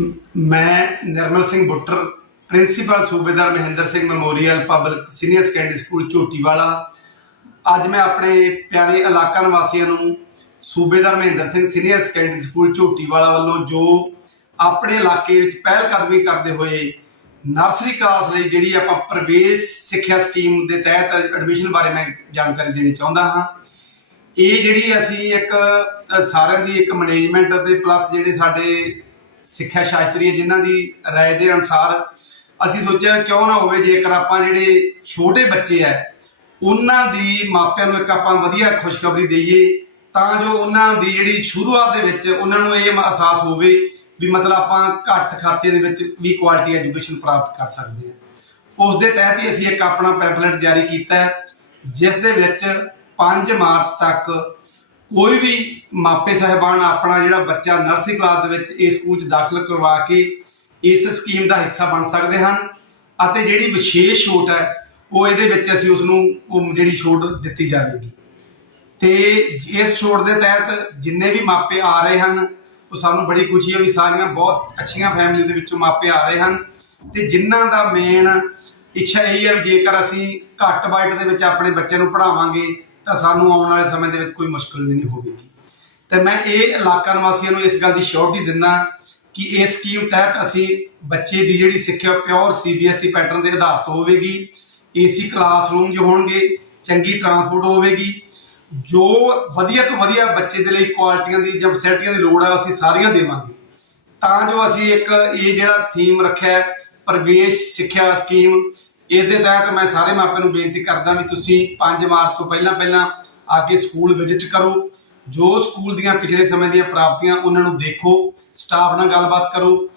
ਮੈਂ ਨਿਰਮਲ Singh Buttar, principal Subedar Mahinder Singh memorial public senior secondary school Jhotiwala. ਅੱਜ ਮੈਂ ਆਪਣੇ ਪਿਆਰੇ ਇਲਾਕਾ ਨਿਵਾਸੀਆਂ ਨੂੰ Subedar Mahinder Singh senior secondary school Jhotiwala ਵੱਲੋਂ ਜੋ ਆਪਣੇ ਇਲਾਕੇ ਵਿੱਚ ਪਹਿਲ ਕਦਮੀ ਕਰਦੇ ਹੋਏ ਨਰਸਰੀ ਕਲਾਸ ਲਈ ਜਿਹੜੀ ਆਪਾਂ ਪ੍ਰਵੇਸ਼ ਸਿੱਖਿਆ ਸਕੀਮ ਦੇ ਤਹਿਤ ਐਡਮਿਸ਼ਨ ਬਾਰੇ ਮੈਂ ਜਾਣਕਾਰੀ ਦੇਣੀ ਚਾਹੁੰਦਾ ਹਾਂ। ਇਹ ਜਿਹੜੀ ਅਸੀਂ ਇੱਕ ਸਾਰਿਆਂ ਦੀ ਇੱਕ ਮੈਨੇਜਮੈਂਟ ਅਤੇ ਪਲੱਸ ਜਿਹੜੇ ਸਾਡੇ ਸਿੱਖਿਆ ਸ਼ਾਸਤਰੀ ਹੈ ਜਿਨ੍ਹਾਂ ਦੀ رائے ਦੇ ਅਨੁਸਾਰ ਅਸੀਂ ਸੋਚਿਆ ਕਿਉਂ ਨਾ ਹੋਵੇ ਜੇਕਰ ਆਪਾਂ ਜਿਹੜੇ ਛੋਟੇ ਬੱਚੇ ਆ ਉਹਨਾਂ ਦੀ ਮਾਪਿਆਂ ਨੂੰ ਇੱਕ ਆਪਾਂ ਵਧੀਆ ਖੁਸ਼ਖਬਰੀ ਦਈਏ ਤਾਂ ਜੋ ਉਹਨਾਂ ਦੀ ਜਿਹੜੀ ਸ਼ੁਰੂਆਤ ਦੇ ਵਿੱਚ ਉਹਨਾਂ ਨੂੰ ਇਹ ਅਹਿਸਾਸ ਹੋਵੇ ਵੀ ਮਤਲਬ ਆਪਾਂ ਘੱਟ ਖਰਚੇ ਦੇ ਵਿੱਚ ਵੀ ਕੁਆਲਿਟੀ ਐਜੂਕੇਸ਼ਨ ਪ੍ਰਾਪਤ ਕਰ ਸਕਦੇ ਹਾਂ ਉਸ ਦੇ ਤਹਿਤ ਹੀ ਅਸੀਂ ਇੱਕ ਆਪਣਾ ਪੈਂਫਲੇਟ ਜਾਰੀ ਕੀਤਾ ਹੈ ਜਿਸ ਦੇ ਵਿੱਚ 5 ਮਾਰਚ ਤੱਕ ਕੋਈ ਵੀ ਮਾਪੇ ਸਹਿਬਾਨ ਆਪਣਾ ਜਿਹੜਾ ਬੱਚਾ ਨਰਸਰੀ ਕਲਾਸ ਦੇ ਵਿੱਚ ਇਸ ਸਕੂਲ 'ਚ ਦਾਖਲ ਕਰਵਾ ਕੇ ਇਸ ਸਕੀਮ ਦਾ ਹਿੱਸਾ ਬਣ ਸਕਦੇ ਹਨ ਅਤੇ ਜਿਹੜੀ ਵਿਸ਼ੇਸ਼ ਛੋਟ ਹੈ, ਉਹ ਇਹਦੇ ਵਿੱਚ ਅਸੀਂ ਉਸ ਨੂੰ ਉਹ ਜਿਹੜੀ ਛੋਟ ਦਿੱਤੀ ਜਾਵੇਗੀ। ਤੇ ਇਸ ਛੋਟ ਦੇ ਤਹਿਤ ਜਿੰਨੇ ਵੀ ਮਾਪੇ ਆ ਰਹੇ ਹਨ, ਉਹ ਸਾਨੂੰ ਬੜੀ ਖੁਸ਼ੀ ਹੈ ਵੀ ਸਾਰੀਆਂ ਬਹੁਤ ਅੱਛੀਆਂ ਫੈਮਿਲੀ ਦੇ ਵਿੱਚੋਂ ਮਾਪੇ ਆ ਰਹੇ ਹਨ ਤੇ ਜਿਨ੍ਹਾਂ ਦਾ ਮੇਨ ਇੱਛਾ ਇਹ ਹੈ ਵੀ ਜੇਕਰ ਅਸੀਂ ਘੱਟ ਬਾਈਟ ਦੇ ਵਿੱਚ ਆਪਣੇ ਬੱਚੇ ਨੂੰ ਪੜ੍ਹਾਵਾਂਗੇ ਤਾਂ ਸਾਨੂੰ ਆਉਣ ਵਾਲੇ ਸਮੇਂ ਦੇ ਵਿੱਚ ਕੋਈ ਮੁਸ਼ਕਲ ਨਹੀਂ ਹੋਵੇਗੀ। ਤੇ ਮੈਂ ਇਹ ਇਲਾਕਾ ਨਿਵਾਸੀਆਂ ਨੂੰ ਇਸ ਗੱਲ ਦੀ ਸ਼ੋਰਟੀ ਦਿੰਦਾ ਕਿ ਇਸ ਸਕੀਮ ਤਹਿਤ ਅਸੀਂ ਬੱਚੇ ਦੀ ਜਿਹੜੀ ਸਿੱਖਿਆ ਪਿਓਰ ਸੀਬੀਐਸਈ ਪੈਟਰਨ ਦੇ ਆਧਾਰ ਤੋਂ ਹੋਵੇਗੀ, ਏਸੀ ਕਲਾਸਰੂਮ ਜੋ ਹੋਣਗੇ, ਚੰਗੀ ਟਰਾਂਸਪੋਰਟ ਹੋਵੇਗੀ। ਜੋ ਵਧੀਆ ਤੋਂ ਵਧੀਆ ਬੱਚੇ ਦੇ ਲਈ ਕੁਆਲਿਟੀਆਂ ਦੀ ਜਾਂ ਫੈਸਿਲਿਟੀਆਂ ਦੀ ਲੋੜ ਹੈ ਅਸੀਂ ਸਾਰੀਆਂ ਦੇਵਾਂਗੇ। ਤਾਂ ਜੋ ਅਸੀਂ ਇੱਕ ਇਹ ਜਿਹੜਾ ਥੀਮ ਰੱਖਿਆ ਪ੍ਰਵੇਸ਼ ਸਿੱਖਿਆ ਸਕੀਮ ਇਸ ਦੇ ਤਹਿਤ ਮੈਂ ਸਾਰੇ ਮਾਪਿਆਂ ਨੂੰ ਬੇਨਤੀ ਕਰਦਾ ਵੀ ਤੁਸੀਂ 5 ਮਾਰਚ ਤੋਂ ਪਹਿਲਾਂ ਪਹਿਲਾਂ ਆ ਕੇ ਸਕੂਲ ਵਿਜ਼ਿਟ ਕਰੋ। ਜੋ ਸਕੂਲ ਦੀਆਂ ਪਿਛਲੇ ਸਮੇਂ ਦੀਆਂ ਪ੍ਰਾਪਤੀਆਂ ਉਹਨਾਂ ਨੂੰ ਦੇਖੋ, ਸਟਾਫ ਨਾਲ ਗੱਲਬਾਤ ਕਰੋ।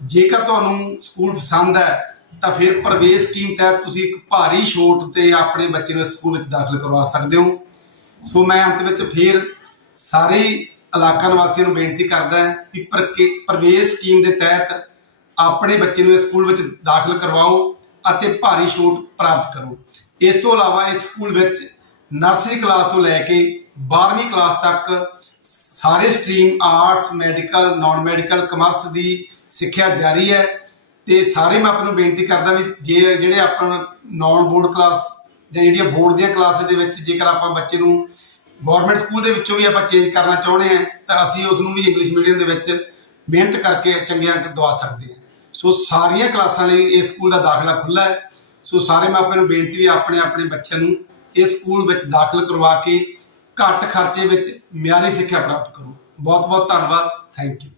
ਜੇਕਰ ਤੁਹਾਨੂੰ ਸਕੂਲ ਪਸੰਦ ਹੈ, ਤਾਂ ਫਿਰ ਪ੍ਰਵੇਸ਼ ਸਕੀਮ ਤਹਿਤ ਤੁਸੀਂ ਇੱਕ ਭਾਰੀ ਛੋਟ ਤੇ ਆਪਣੇ ਬੱਚੇ ਨੂੰ ਸਕੂਲ ਵਿੱਚ ਦਾਖਲ ਕਰਵਾ ਸਕਦੇ ਹੋ। ਸੋ ਮੈਂ ਅੰਤ ਵਿੱਚ ਫਿਰ ਸਾਰੇ ਇਲਾਕਾ ਨਿਵਾਸੀਆਂ ਨੂੰ ਬੇਨਤੀ ਕਰਦਾ ਕਿ ਪ੍ਰਵੇਸ਼ ਸਕੀਮ ਦੇ ਤਹਿਤ ਆਪਣੇ ਬੱਚੇ ਨੂੰ ਇਸ ਸਕੂਲ ਵਿੱਚ ਦਾਖਲ ਕਰਵਾਓ। ਅਤੇ ਭਾਰੀ ਛੋਟ ਪ੍ਰਾਪਤ ਕਰੋ। ਇਸ ਤੋਂ ਇਲਾਵਾ ਇਸ ਸਕੂਲ ਵਿੱਚ ਨਰਸਰੀ ਕਲਾਸ ਤੋਂ ਲੈ ਕੇ 12ਵੀਂ ਕਲਾਸ ਤੱਕ ਸਾਰੇ stream arts, medical non medical commerce ਦੀ ਸਿੱਖਿਆ ਜਾਰੀ ਹੈ। ਤੇ ਸਾਰੇ ਮੈਂ ਆਪ ਨੂੰ ਬੇਨਤੀ ਕਰਦਾ ਵੀ ਜੇ ਜਿਹੜੇ ਆਪਾਂ ਨਾਨ ਬੋਰਡ ਕਲਾਸ ਜਾਂ ਜਿਹੜੀਆਂ ਬੋਰਡ ਦੀਆਂ ਕਲਾਸਾਂ ਦੇ ਵਿੱਚ ਜੇਕਰ ਆਪਾਂ ਬੱਚੇ ਨੂੰ ਗਵਰਨਮੈਂਟ ਸਕੂਲ ਦੇ ਵਿੱਚੋਂ ਵੀ ਆਪਾਂ ਚੇਂਜ ਕਰਨਾ ਚਾਹੁੰਦੇ ਹਾਂ, ਤਾਂ ਅਸੀਂ ਉਸ ਨੂੰ ਵੀ ਇੰਗਲਿਸ਼ ਮੀਡੀਅਮ ਦੇ ਵਿੱਚ ਮਿਹਨਤ ਕਰਕੇ ਚੰਗੇ ਅੰਕ ਦਵਾ ਸਕਦੇ ਹਾਂ। ਸੋ ਸਾਰੀਆਂ ਕਲਾਸਾਂ ਲਈ ਇਸ ਸਕੂਲ ਦਾ ਦਾਖਲਾ ਖੁੱਲ੍ਹਾ ਹੈ। ਸੋ ਸਾਰੇ ਮਾਪਿਆਂ ਨੂੰ ਬੇਨਤੀ ਵੀ ਆਪਣੇ ਆਪਣੇ ਬੱਚਿਆਂ ਨੂੰ ਇਸ ਸਕੂਲ ਵਿੱਚ ਦਾਖਲ ਕਰਵਾ ਕੇ ਘੱਟ ਖਰਚੇ ਵਿੱਚ ਮਿਆਰੀ ਸਿੱਖਿਆ ਪ੍ਰਾਪਤ ਕਰੋ। ਬਹੁਤ ਬਹੁਤ ਧੰਨਵਾਦ। Thank you.